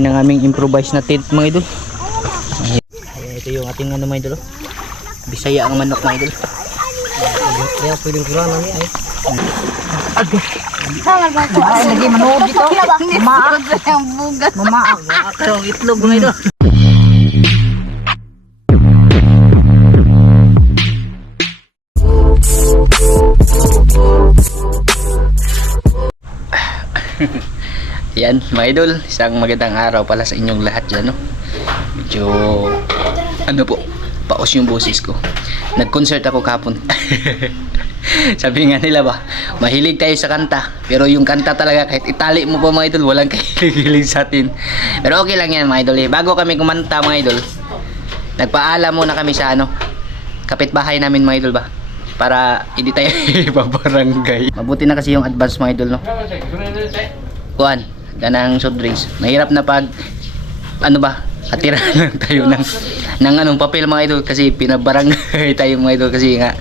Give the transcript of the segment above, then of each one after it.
ng aming improvised na tent mga idol. Ayan, ito yung ating ano mga idol. oh. Bisaya ang manok mga idol. Kaya pwedeng kurang namin ay. Ay, lagi manood dito. Mamaak. Mamaak. Pero ang itlog mga idol. Yan mga idol, isang magandang araw pala sa inyong lahat dyan no. Medyo ano po, paos yung boses ko. Nag-concert ako kahapon. Sabi nga nila ba, mahilig tayo sa kanta. Pero yung kanta talaga, kahit itali mo pa mga idol, walang kahilig sa atin. Pero okay lang yan mga idol. eh. Bago kami kumanta mga idol, nagpaalam muna kami sa ano, kapitbahay namin mga idol ba? Para hindi tayo ibabarangay. Mabuti na kasi yung advance mga idol, no? Kuan, ganang soft drinks. Mahirap na pag, ano ba, atira lang tayo ng, ng anong papel mga idol kasi pinabarangay tayo mga idol kasi nga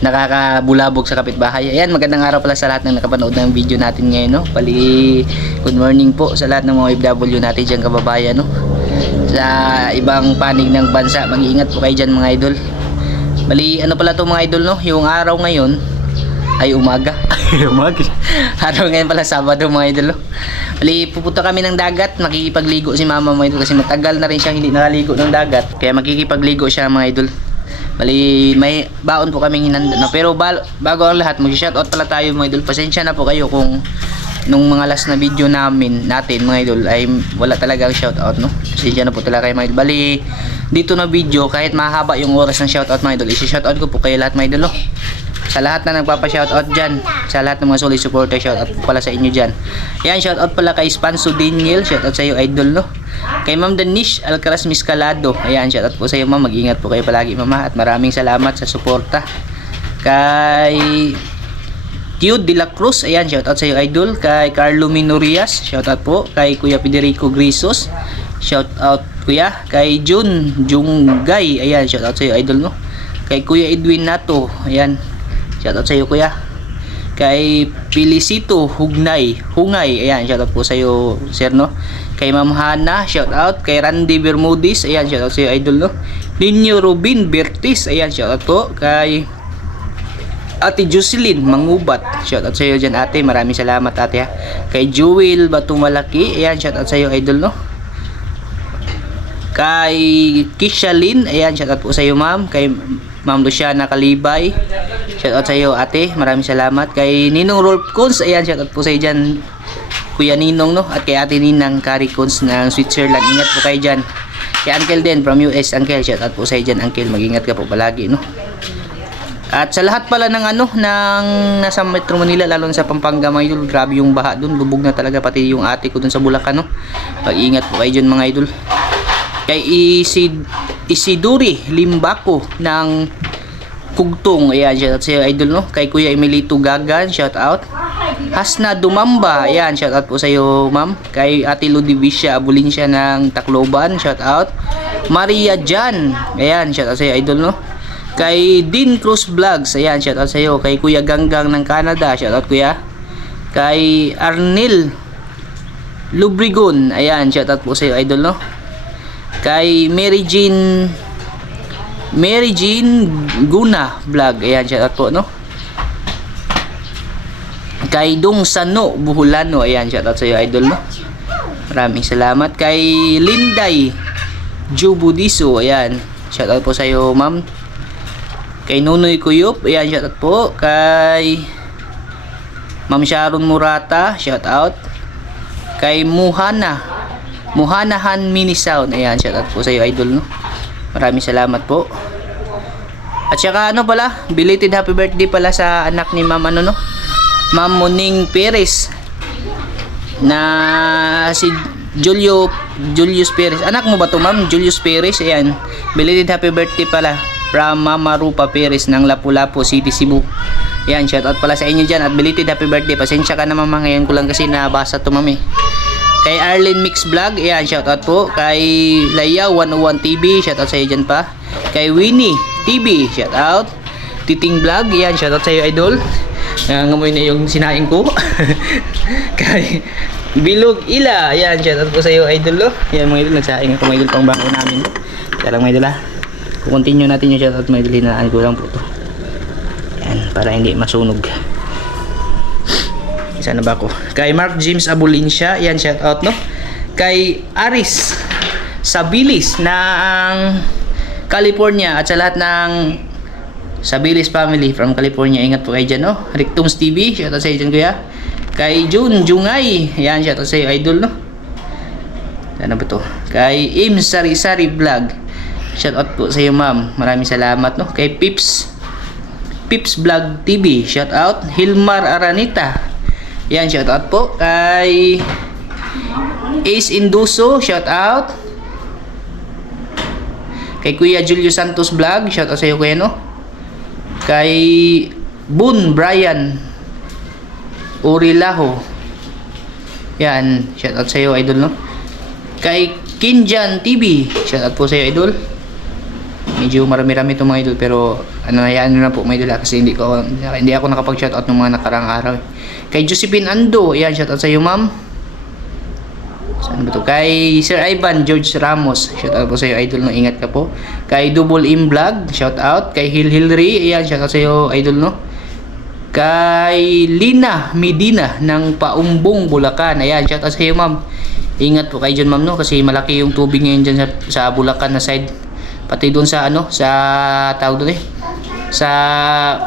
nakakabulabog sa kapitbahay. Ayan, magandang araw pala sa lahat ng nakapanood ng video natin ngayon, no? Bali, good morning po sa lahat ng mga OFW natin dyan kababayan, no? Sa ibang panig ng bansa, mag-iingat po kayo dyan mga idol. Bali, ano pala to mga idol, no? Yung araw ngayon ay umaga. umaga. araw ngayon pala Sabado mga idol, no? Bali, pupunta kami ng dagat, makikipagligo si mama mga idol kasi matagal na rin siyang hindi nakaligo ng dagat. Kaya makikipagligo siya mga idol. Bali, may baon po kaming hinanda. No? Pero bal- bago ang lahat, mag-shoutout pala tayo mga idol. Pasensya na po kayo kung nung mga last na video namin natin mga idol ay wala talagang shoutout no. Pasensya na po talaga kayo mga idol. Bali, dito na video kahit mahaba yung oras ng shoutout mga idol, isi-shoutout ko po kayo lahat mga idol no. Sa lahat na nagpapa-shoutout dyan, sa lahat ng mga solid supporter, shoutout pala sa inyo dyan. Yan, shoutout pala kay Spanso Daniel, shoutout sa iyo idol no. Kay Ma'am Danish Alcaraz Miscalado, ayan, shoutout po sa iyo ma'am, mag-ingat po kayo palagi mama at maraming salamat sa suporta. Kay Tio De La Cruz, ayan, shoutout sa iyo idol. Kay Carlo Minorias, shoutout po. Kay Kuya Federico Grisos, shoutout kuya. Kay Jun Junggay, ayan, shoutout sa iyo idol no. Kay Kuya Edwin Nato, ayan, shoutout sa iyo kuya. Kay Felicito Hugnay, Hungay, ayan, shoutout po sa iyo sir no. Kay Ma'am Hana, shoutout. Kay Randy Bermudez, ayan, shoutout sa iyo idol no. Ninyo Robin Bertis, ayan, shoutout po. Kay Ate Jocelyn Mangubat. Shoutout sa iyo dyan ate. Maraming salamat ate ha. Kay Jewel Batumalaki. Ayan, shoutout sa iyo idol no. Kay Kishalin. Ayan, shoutout po sa iyo ma'am. Kay Ma'am Luciana Kalibay. Shoutout sa iyo ate. Maraming salamat. Kay Ninong Rolf Cons. Ayan, shoutout po sa iyo dyan. Kuya Ninong no. At kay ate Ninang Kari Cons ng Switzerland. Ingat po kayo dyan. Kay Uncle din from US. Uncle, shoutout po sa iyo dyan. Uncle, mag-ingat ka po palagi no. At sa lahat pala ng ano ng nasa Metro Manila lalo na sa Pampanga mga idol, grabe yung baha doon, lubog na talaga pati yung ate ko doon sa Bulacan no. Pag-ingat po kayo diyan mga idol. Kay Isid Isiduri Limbako ng Kugtong, ayan, shout out sa idol no. Kay Kuya Emilito Gagan, shout out. Hasna Dumamba, ayan, shout out po sa iyo, ma'am. Kay Ate Ludivicia Abulincia ng Tacloban, shout out. Maria Jan, ayan, shout out sa iyo, idol no. Kay Dean Cruz Vlogs, ayan, shout out sa iyo. Kay Kuya Ganggang ng Canada, shout out kuya. Kay Arnil Lubrigon, ayan, shout out po sa iyo, idol no. Kay Mary Jean Mary Jean Guna Vlog, ayan, shout out po no. Kay Dong Sano Buhulano, ayan, shout out sa iyo, idol no. Maraming salamat kay Linday Jubudiso, ayan. Shout out po sa iyo, ma'am. Kay Nunoy Kuyop, ayan, shout out po. Kay Ma'am Sharon Murata, shout out. Kay Muhana, Muhanahan Mini Sound, ayan, shout out po sa iyo, idol, no. Maraming salamat po. At saka ano pala, belated happy birthday pala sa anak ni Ma'am ano no. Ma'am Muning Perez na si Julio Julius Perez. Anak mo ba to, Ma'am? Julius Perez. Ayan. Belated happy birthday pala from Mama Rupa Perez ng Lapu-Lapu City, Cebu. Ayan, shoutout pala sa inyo dyan at belated happy birthday. Pasensya ka na mama, ngayon ko lang kasi nabasa to mami. Kay Arlene Mix Vlog, ayan, shoutout po. Kay Laya 101 TV, shoutout sa iyo dyan pa. Kay Winnie TV, shoutout. Titing Vlog, ayan, shoutout sa iyo idol. Nangangamoy na yung sinaing ko. kay Bilog Ila. Yan, shout out po sa iyo, idol. Oh. Yan mga idol, nagsaing ako mga idol pang bangko namin. Kaya lang mga idol ha. Kukontinue natin yung shout out mga idol. Hinaan ko lang po to. Yan, para hindi masunog. Isa na ba ako? Kay Mark James Abulinsya. Yan, shout out no. Kay Aris Sabilis ng California at sa lahat ng Sabilis family from California. Ingat po kayo dyan, no? Rictums TV, shout out sa iyo dyan, kuya. Kay Jun Jungay, yan, shout out sa iyo, idol, no? Ano ba to? Kay Im Sari Sari Vlog, shout out po sa iyo, ma'am. Maraming salamat, no? Kay Pips, Pips Vlog TV, shout out. Hilmar Aranita, yan, shout out po. Kay Ace Induso, shout out. Kay Kuya Julio Santos Vlog, shout out sa iyo, kuya, no? Kay Boon Brian Urilaho. Yan, shout out sa iyo, idol, no? Kay Kinjan TV, shout out po sa iyo, idol. Medyo marami-rami itong mga idol, pero ano na yan na po mga idol, ah, kasi hindi ko hindi ako nakapag-shout out ng mga nakarang araw. eh. Kay Josephine Ando, yan, shout out sa iyo, ma'am. Saan ba to? Kay Sir Ivan George Ramos, shout out po sa iyo, idol, no? Ingat ka po. Kay Double M Vlog, shout out. Kay Hil Hilry, ayan, shout out sa iyo, idol, no? Kay Lina Medina ng Paumbong, Bulacan. Ayan, shout out sa iyo, ma'am. Ingat po kayo dyan, ma'am, no? Kasi malaki yung tubig ngayon dyan sa, sa Bulacan na side. Pati doon sa, ano, sa tawag doon eh. Sa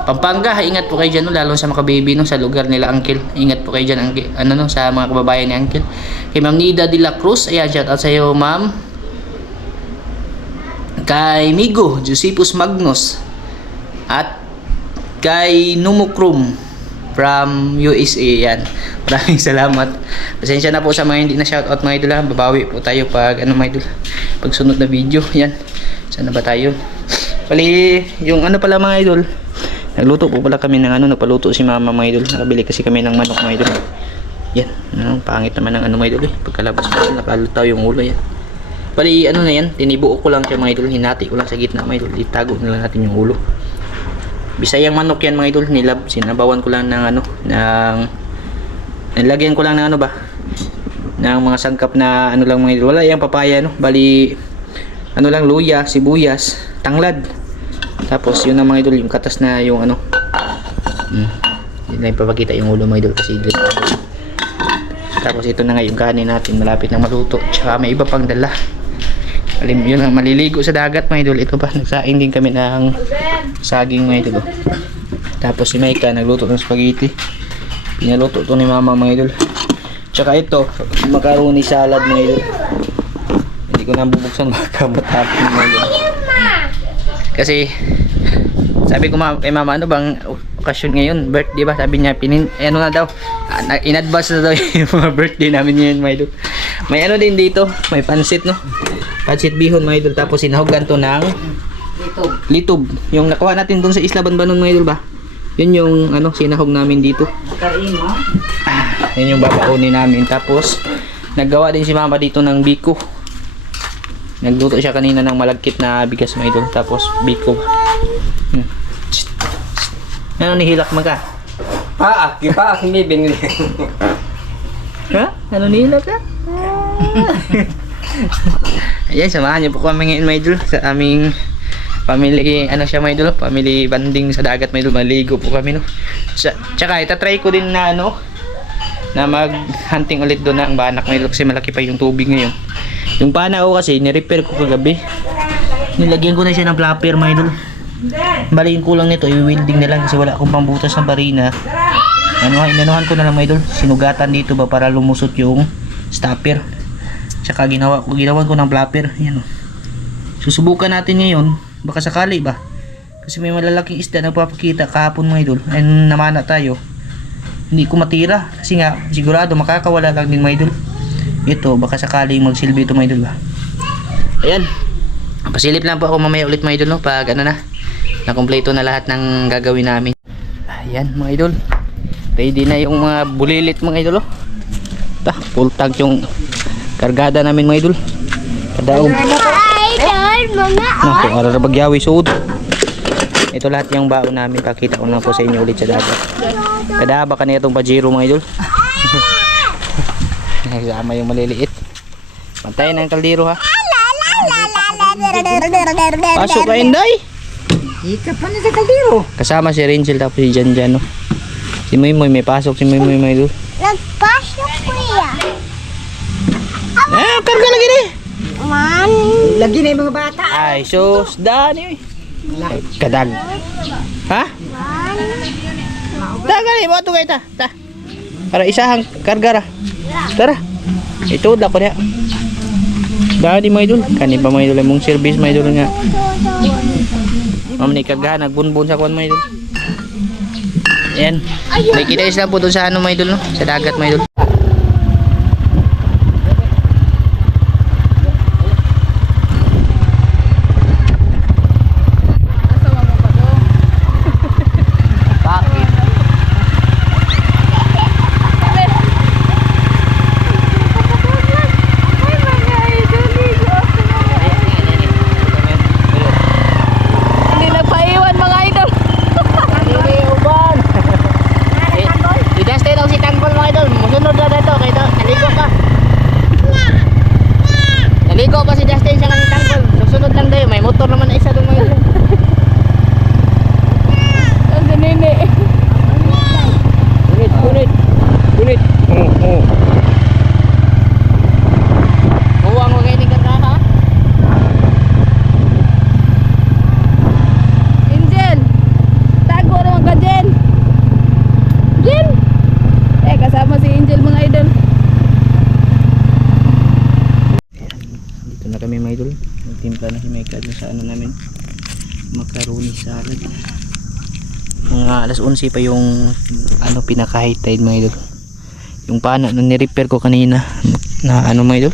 Pampanga, ingat po kayo dyan, no? Lalo sa mga baby, no? Sa lugar nila, uncle. Ingat po kayo dyan, uncle. Ano, no? Sa mga kababayan ni uncle. Kay Ma'am Nida de la Cruz. Ayan, shout out sa iyo, ma'am. Kay Migo, Josepus Magnus. At kay Numukrum from USA yan. Maraming salamat. Pasensya na po sa mga hindi na shoutout mga idol. Babawi po tayo pag ano mga idol. Pag sunod na video. Yan. Sana ba tayo? Bali, yung ano pala mga idol. Nagluto po pala kami ng ano. Napaluto si mama mga idol. Nakabili kasi kami ng manok mga idol. Yan. Ano, pangit naman ng ano mga idol eh. Pagkalabas mo, nakalutaw yung ulo yan. Bali, ano na yan. Tinibuo ko lang siya mga idol. Hinati ko lang sa gitna mga idol. Itago na lang natin yung ulo. Bisayang manok yan mga idol, nilab. Sinabawan ko lang ng ano, ng nilagyan ko lang ng ano ba? ng mga sangkap na ano lang mga idol. Wala yung papaya no. Bali ano lang luya, sibuyas, tanglad. Tapos yun ang mga idol, yung katas na yung ano. Hmm. Yun lang ipapakita yung ulo mga idol kasi idol. Tapos ito na nga yung kanin natin, malapit na maluto. Tsaka may iba pang dala. Alim, yun ang maliligo sa dagat mga idol. Ito pa, nagsaing din kami ng saging mga idol. Tapos si Maika nagluto ng spaghetti. Pinaluto to ni mama mga idol. Tsaka ito, macaroni salad mga idol. Hindi ko na bubuksan baka matapon mga idol. Kasi sabi ko ma kay mama ano bang okasyon ngayon birthday ba sabi niya pinin eh, ano na daw ah, na- in advance na daw yung mga birthday namin ngayon mga idol may ano din dito may pansit no pansit bihon mga idol tapos sinahogan to ng Dito. litob. Yung nakuha natin doon sa Isla Banbanon mga idol ba? Yun yung ano, sinahog namin dito. Kain mo. Ah, yun yung babaunin namin. Tapos, naggawa din si mama dito ng biko. Nagluto siya kanina ng malagkit na bigas mga idol. Tapos, biko. Hmm. Ano nihilak mo ka? Paak, di paak, hindi binili. Ha? Ano nihilak ka? Ayan, samahan niyo po kami ngayon mga idol sa aming family, ano siya mga idol, family banding sa dagat mga idol, maligo po kami no. Sa, tsaka itatry ko din na ano, na mag-hunting ulit doon ng banak mga idol kasi malaki pa yung tubig ngayon. Yung pana ko kasi, nirepair ko kagabi. Nilagyan ko na siya ng flapper mga idol. Bali yung kulang nito, i-welding na lang kasi wala akong pambutas ng barina. Ano, inanuhan ko na lang mga idol. Sinugatan dito ba para lumusot yung stopper. Tsaka ginawa ko, ginawan ko ng flapper. Yan o. Susubukan natin ngayon. Baka sakali ba? Kasi may malalaking isda na papakita kahapon mga idol. Ay namana tayo. Hindi ko matira. Kasi nga, sigurado makakawala lang din mga idol. Ito, baka sakaling magsilbi ito mga idol ba? Ayan. Pasilip lang po ako mamaya ulit mga idol no. Pag ano na. Nakompleto na lahat ng gagawin namin. Ayan mga idol. Ready na yung mga bulilit mga idol. Oh. Ta, full tank yung kargada namin mga idol. Kadaog. Idol, mga Naku, ara na bagyawi suod. Ito lahat yung baon namin. Pakita ko lang po sa inyo ulit sa dagat. Kada baka na itong pajero mga idol. Sama yung maliliit. Pantayin ang kaldero ha. Pasok ka Inday. Ika pa na sa kaldero. Kasama si Rangel tapos si Jan Jan no. Si Moy may pasok si Moy may doon. Nagpasok kuya. Eh, karga lagi ni. Man. Lagi na yung mga bata. Ay, sus, dani. Ay, Kadag. Ha? Dagan ni, mo kay ta. Ta. Para isahang karga ra. Tara. Ito da ko niya. Dani may dul. Kani pa may dul mong service may dul nga. Ma'am ni karga nagbunbun sa kuan may dul. Yan. May kita isla po doon sa ano may dul no? Sa dagat may dul. Bakit? Hindi nagpaiwan mga idol. Hindi uban. Si Dustin o si Tanggol mga idol. Musunod na dito. Kaya ito, naligo ka. Naligo pa si Dustin siya si Tanggol. Susunod lang tayo. May motor naman na isa doon mga idol. Ang nini. Kunit, kunit. Kunit. Oo, oo. Buwang mo kayo ni Karaka. Angel. Tago naman ka Jen. Jen. Eh kasama si Angel mga idol. Dito na kami mga idol. Nagtimpla na si Micah dun sa ano namin. Macaroni salad. Mga alas 11 pa yung ano pinaka high tide mga idol. Yung pana na ni-repair ko kanina na ano mga idol.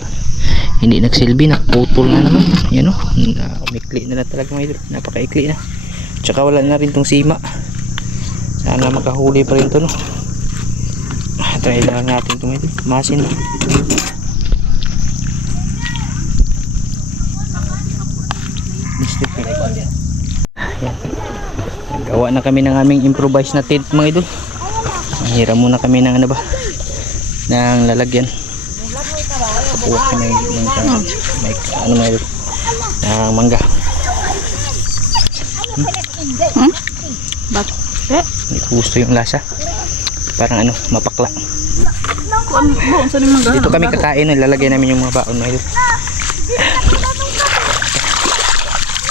Hindi nagsilbi, nakputol na naman. Yan o. Na, umikli na na talaga mga idol. Napakaikli na. Tsaka wala na rin tong sima. Sana makahuli pa rin to no. Try lang natin ito mga idol. Masin. Mistake na Ayan. Gawa na kami ng aming improvised na tent mga idol. Mahira muna kami ng ano ba? ng lalagyan. Kukuha kami ng ano mga idol. ng mangga. Hmm? Bak. Eh, Hindi ko gusto yung lasa. Parang ano, mapakla. Dito kami kakain, lalagyan namin yung mga baon mga idol.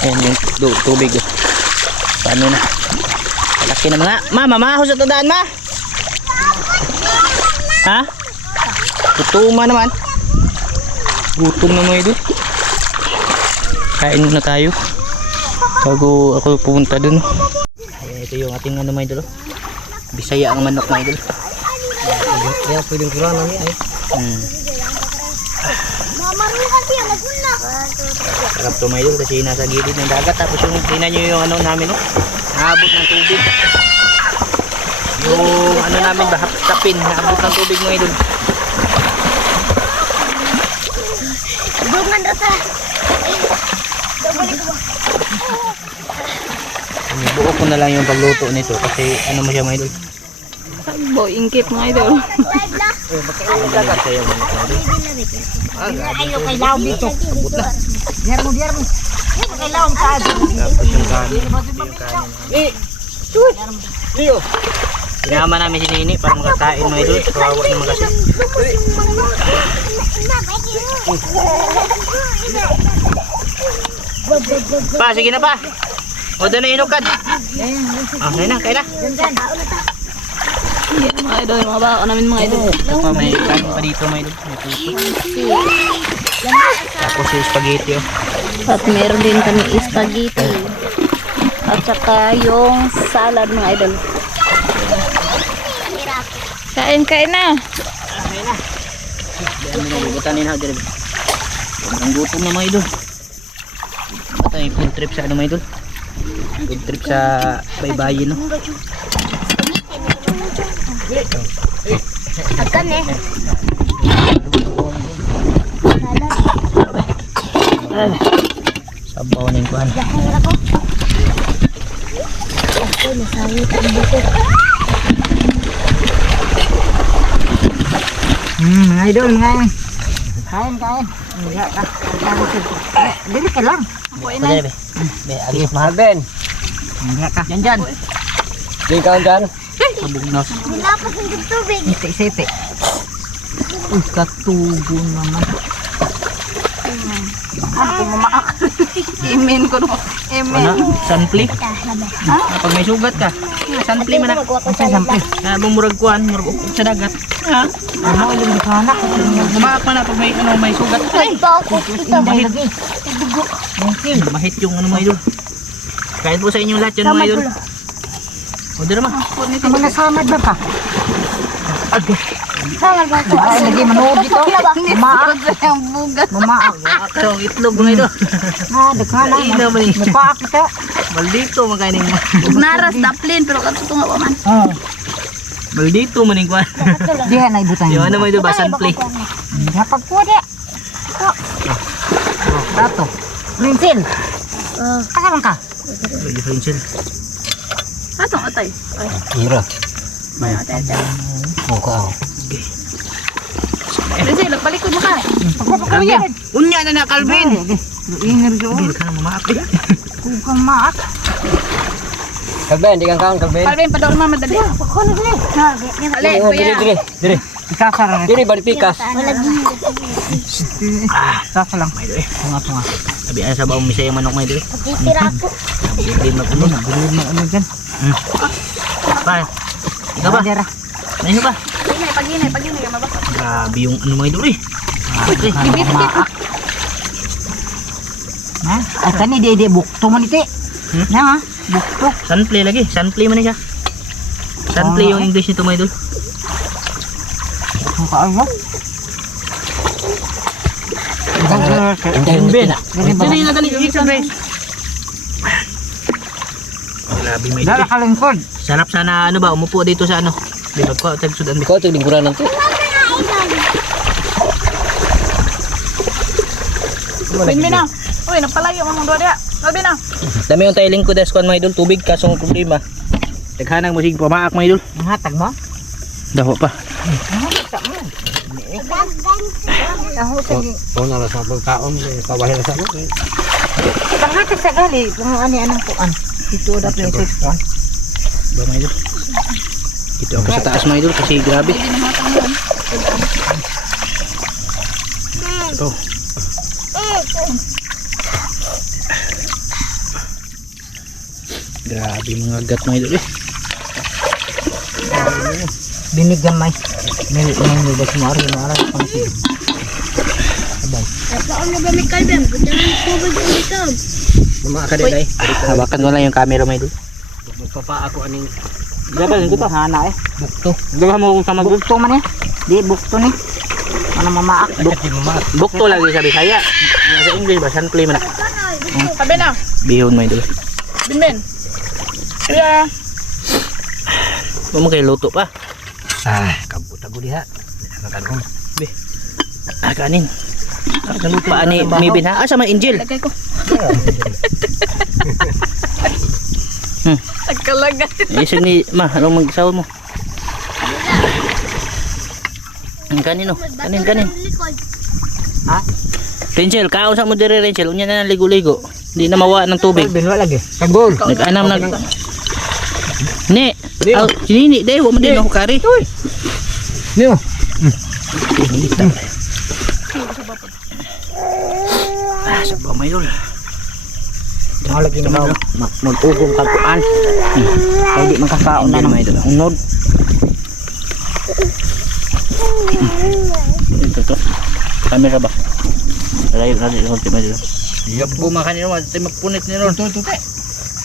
Ayan yung tu- tubig. Oh. Paano na? Na mga. Ma, mamahos sa tandaan ma. Ha? Tutuma naman. Gutom na mga idol. Kain muna tayo. Bago ako pumunta dun. Ayan, ito yung ating ano mga idol. oh. Bisaya ang manok mga idol. Kaya pwedeng kurang namin ay. Hmm. Mamaruha kasi ang naguna. Sarap to mayo kasi nasa gilid ng dagat tapos yung tingnan nyo yung ano namin no. Naabot ng tubig. Yung ano namin ba tapin naabot ng tubig mga idol. Dungan daw ta. Buo ko na lang yung pagluto nito kasi ano mo siya mga idol. Bo, ingkit mga idol. Ano siya yung mga idol. Ayo kay laom dito. Biar mo, biar mo. Kay laom sa atin. Tapos yung. Eh! Leo! Sinama namin si Nini para makakain mga idol. Kawawa naman kasi. Pa, sige na pa. O doon na inukad. Ah, na na, kaya na. Yan mga idol, mga baka namin mga idol. Ito pa, may kanin pa dito mga idol. May puso. Tapos yung spaghetti oh. At meron din kami spaghetti. At saka yung salad mga idol. Kain, kain na. Dami na butanin ha, dire. Ang gutom na mga idol. Ito yung food trip sa ano mga idol. Food trip sa baybayin no. Akan eh. Sabaw ning kuan. Hmm, mga idol, mga. Kain, kain. Enggak ka. Dili ka lang. Buhay Pwede na. be. Agis mahal Ben. Enggak ka. Dyan. Di ka dyan. Kabugnos. Wala pa sa tubig. Siti-siti. Uy, katubo naman. Amen ko no. Amen. Ano? Sunplay? Ah, pag may sugat ka. Ah, Sunplay man na. Asa sample? Ah, bumurag kuan, murag ukok sa dagat. Ah, Ano ilang anak? bumaak pa na pag may ano may sugat. Ay, Bakit ito? Mungkin mahit yung ano mga idol. Kahit po sa inyong lahat yan mga idol. O dira ma. Ito mga samad ba pa? Sama ba ito? Ay, lagi manood dito. Maak. Ang bugat. Mamaak. Ako ang itlog mga idol. Ah, daghan Ina na. man eh. Napaak kita. Maldito magkainin mo. Naras daplin pero katuto nga pa man. Oh, Maldito man yung kuan. diha na ibutang. Yung ano mga idol ba sunplay. Hapag po di. Dato. Rinsil. Asa man ka? Differential. Atong atay. Hira. May atay atay. Muka ako. Kasi nagpalikod mo ka. Calvin. Unya na na Calvin. Ingir doon. Hindi ka na mamaak. Kung kang maak. Kalben, di kang kaon Kalben. Palvin padol mama dali. Ale, Oh, kuya. dire dire. Dire. Ikasar na. Dire balik pikas. Sasa lang. May eh. Tunga tunga. Sabi ay sa baong misaya manok idol. eh. Titira ako. Hindi magulo. Bulod na ano dyan. Pa. Ikaw ba? Ano ba? Paginay, paginay, paginay ka mabasa. Grabe yung ano idol eh. Okay. Maak. Ha? At kani di di bukto man iti. Hmm? Na ha? Bukto. Sunplay lagi. Sunplay man siya. Sunplay yung English nito mga idol. Kung kaano? Hindi na. Dali na dali. Grabe mga idol. Dala eh. ka lingkod. Sarap sana ano ba umupo dito sa ano. Di ba ko tag sudan Ikaw ito lingkuran ng to. Bin na. Uy, napalayo mo mong doon Palvin na. Dami yung tiling ko des kuan mga idol. Tubig kasong problema. Taghanang mo sige pamaak mga idol. Ang hatag mo? Daho pa. Ako sige. Kung na sa pagkaon, pabahira sa ano. Ang hatag sa gali. Kung ano anong kuan. Ito da princess kuan. Ba mga idol. Dito ako sa taas mga idol kasi grabe. Ito. Grabe mga gat mga idol eh. Binigyan may. May may may bas mo ari mo ara pang sige. Saan mo ba may kalbem? Budahan tubig ang ikaw. Mama ka din ay. Hawakan mo lang yung camera mga idol. Magpapa ako aning Dapat ko to. Hana eh. Bukto. Gawa mo kung sa mag Bukto man eh. Di bukto ni. Ano mamaak. Bukto lagi sa Bisaya. Sa English ba? Sunplay man na. Sabi na. Bihon mga idol. Bin bin. Kuya. Huwag mo kayo luto pa. Ah, kabuta ko diha. Ano kanon? Ah, kanin. Ah, kaluto pa ani may binha. Ah, sa mga Angel. Lagay ko. Hmm. Nagkalaga. Isig ni ma, anong magsawa mo? Ang kanin no. Kanin kanin. Ha? Rachel, kaon sa mo dire Rachel. Unya na ligo-ligo. Hindi na mawa ng tubig. Binwa lagi. Kagol. Nag-anam nag Ne. Aw, sinini dai wa man ako kari. Niyo. Ah, sa ba may dol. Mga lagi na mag-ugong kapuan. Kaya di magkakaon na ng unod. Ito to. Camera ba? Layo na dito konti medyo. Iyap Bu makan ni mo, tayo magpunit ni ron. Ito, ito,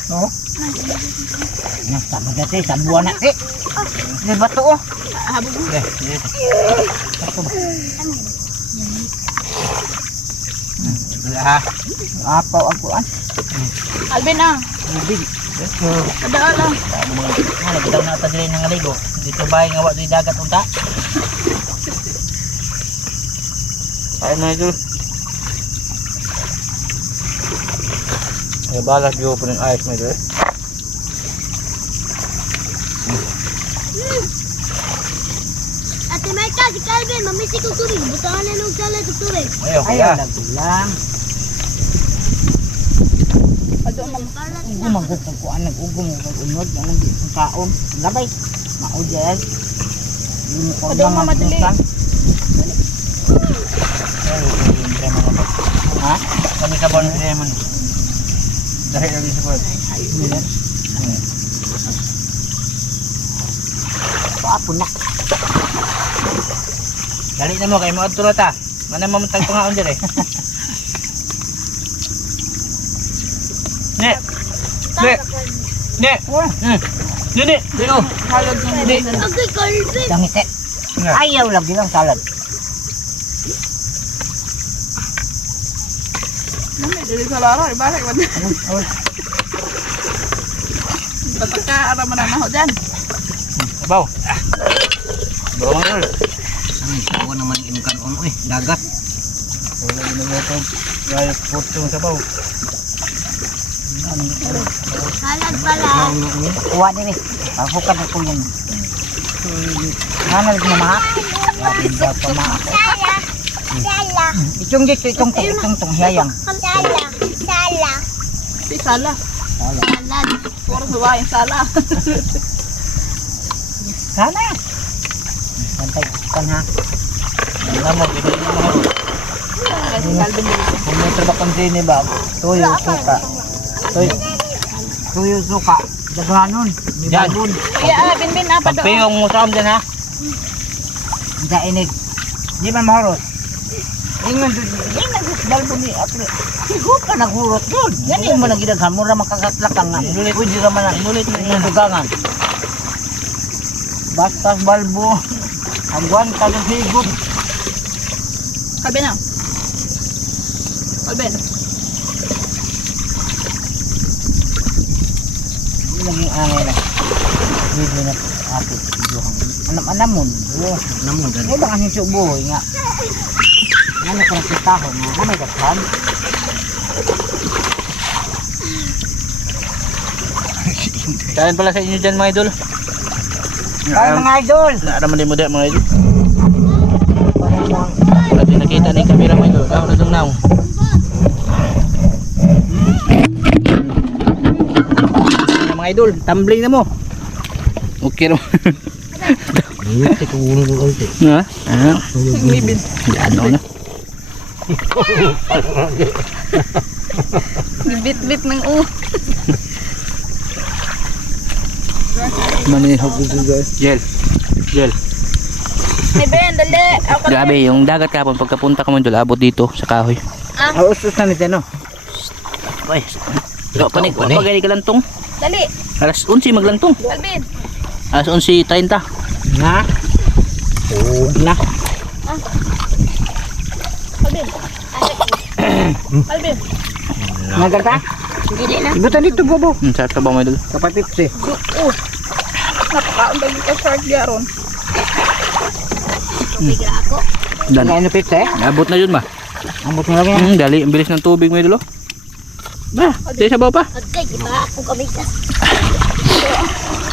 te. Oo. Tama dati, sa buwan na. Eh, di ba to? oh? ha. Apaw ang kuan. Alvin na. Kadaan lang. Ano bitaw na ta diri nang ligo. Dito bay nga wa di dagat unta. Ay na ito. Ya balas yo pun ice may dre. Ate Mika, Si Calvin, mamisik ang tubig. Butaan na nung salad ang tubig. Ayaw, Ayaw, nagtulang. Ugum ang kukuan, nag-ugum, nag-unod, ang ang kaon. Labay, maudyan. Ado, mga mamadali. Ay, hindi ba? Ha? Kami ka ba ng lemon? Dahil lagi sa pag. Papo na. Dali na mo kay mo adto ta. Mana mamutag pangaon dire. Ne. Ne. Ne. Hmm. Dili. Dili. Halog ng hindi. Okay, Calvin. Langit eh. Nga. Ayaw lagi lang salad. Dili sa laro. Ibalik mo. Ano? Pataka, ara man naho dyan. Baw. Bawang rol. Ay, tawa naman yung kanon. Uy, dagat. Wala din mo to. Gaya puto sa baw. Salad pala. Kuha din eh. Pahukan na ko yun. Ano lagi na mahak? Hindi. Sala. Sala. Itong dito, itong tong, itong tong hiyayang. Sala. Sala. Si Sala. Salad. Puro suwain Sala. Sana. Bantay kan ha. Ano mo na mo. Dili. Kung may trabaho din ba? Tuyo, suka. Tuyo. Tuyo, suka. Daghanon. May babon. Kaya, ah, binbin na pa doon. Pagpiyong mo sa amdan ha. Dainig. Di ba maharot? Ingon doon. Yan ang balbo ni Apre. Sigo ka naghurot doon. Yan yung mga gidaghan mo ra makakatlakang nga. Pwede ka man ang inulit na inyong dugangan. Basta balbo. Hangguan ka ng higop. Calvin na. Calvin. Hindi lang yung angay na. Video na ate. Anam-anam mo. Anam mo. Eh baka yung subuhoy nga. Ano ko nakita ko nga. Ano may daghan? Kain pala sa inyo dyan mga idol. Kaya mga idol. Naaraman din mo dyan mga idol. Wala din nakita ni kamera mga idol. Ako na dong naong. Mga idol, tumbling na mo. Okay naman. Ha? Ah, Naglibin. ano na. Bit-bit ng u. Manihog Gel. Gel. Hey Ben, dali. Ako na. Grabe, yung dagat kapon, pagkapunta ka mo dyan, abot dito sa kahoy. Ah, usos na nito no. Uy, Ikaw, panig, pagay ka lantong. Dali. Alas 11 maglantong. Calvin. Alas 11.30. Nga. Huwag na. Calvin. Calvin. Nagata? Hindi na. Ibutan dito bobo. Hmm, sa trabaho mo idol. Kapatid si. Napakaon dali ka short yaron. Tubig na ako. Dan. Ngayon na pizza eh. Abot na yun ba? Ambot mo lagi na. Hmm, dali, ang bilis ng tubig mo idol. oh. Ba, di sa baba pa. Okay, di ba ako kamigas?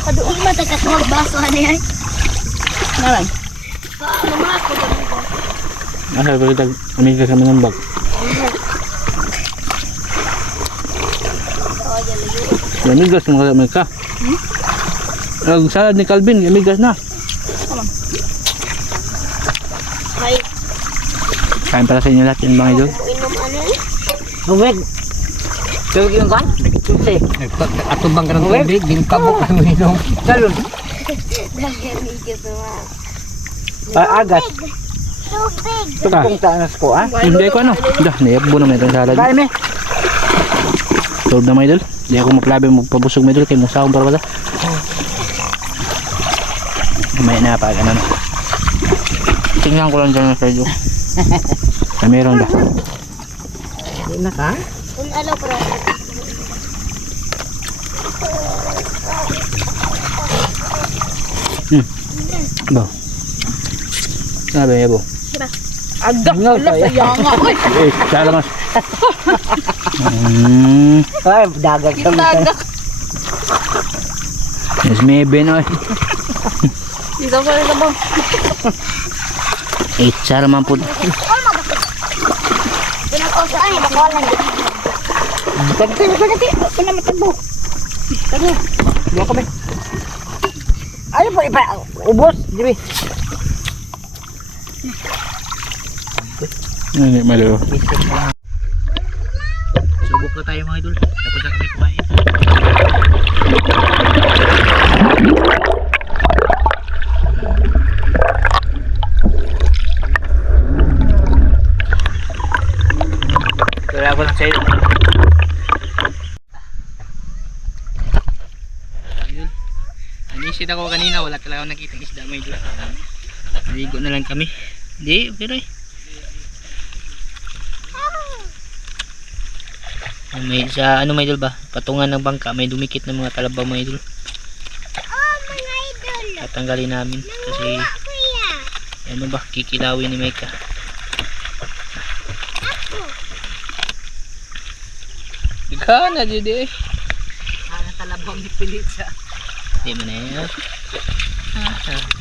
Padoon matakas magbaso ano yan? Nalan. Paano mga ako kamigas? Asa ba kita amiga sa mga bag? Amigas mo ka may ka. Ang salad ni Calvin, amigas na. Ay, Kain para sa inyo lahat yung mga idol. inom ano yan? Huwag. Tawag yung kan? Eh. Ato bang ka ng tubig, din kabok ang minom. Salon. Dahil medyo mga Agas. tubig. Tugtong sa anas ko ah. Hindi ko ano. Dah, nayabbo naman itong salad. Kaya me. Solve na mga idol. Hindi ako maplabi magpabusog mga idol. Kaya musakong para bata. May napag ano na. Tingnan ko lang dyan sa idol. Ay, meron ba? Hindi na ka? Kung ano pero Ba? Sabi niya po. Agak. Wala sa yanga. Uy. Eh, sala Hmm. Ay, dagat sa Itagak. Yes, may benoy. Isa ko rin ba? Eh, sara man po. Pinag-usa ay, nakuha lang. Sagti, sagti. Ako na matabo. Tara. Diyan kami. Ayaw po ipa. Ubos. Dibi. Hindi, malo. Na tayo mga idol. Tapos na kami kumain. Kaya ako lang sa'yo. Ayun. Anisid ako kanina, wala talaga ako nakita isda may idol. Naligo na lang kami. Di, pero eh. May sa ano may idol ba? Patungan ng bangka, may dumikit ng mga talaba may idol. Oh, mga idol. Tatanggalin namin kasi ano ba, kikilawin ni Micah. Ika na, Judy. Ano talabang ni Pilitsa. Di mo na yan. Ah, ah.